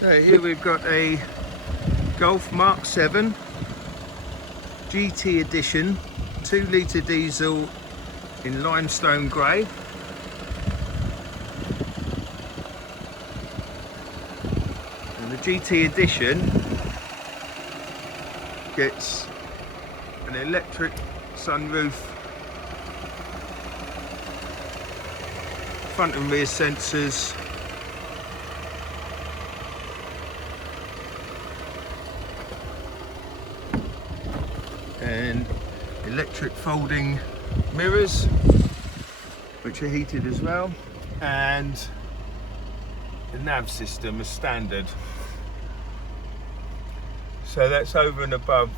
So here we've got a Golf Mark 7 GT Edition 2-litre diesel in limestone grey. And the GT Edition gets an electric sunroof, front and rear sensors, and electric folding mirrors, which are heated as well, and the nav system is standard. So that's over and above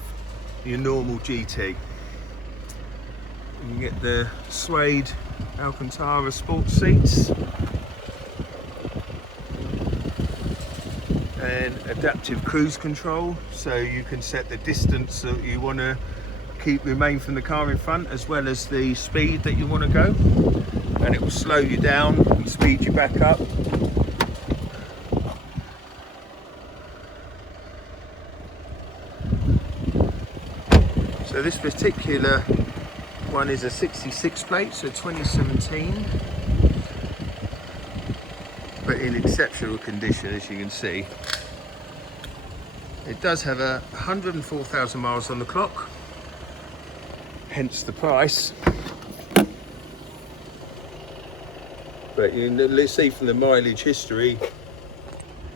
your normal GT. You can get the suede Alcantara sports seats and adaptive cruise control, so you can set the distance that you want to remain from the car in front, as well as the speed that you want to go, and it will slow you down and speed you back up. So this particular one is a 66 plate, so 2017, but in exceptional condition, as you can see. It does have 104,000 miles on the clock, hence the price. But you can see from the mileage history,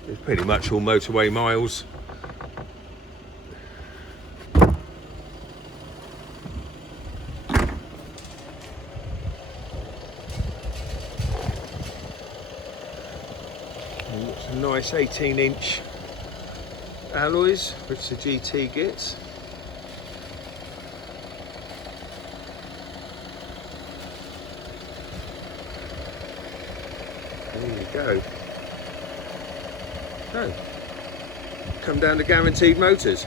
it's pretty much all motorway miles. It's a nice 18-inch alloys, which the GT gets. There you go. So, come down to Guaranteed Motors.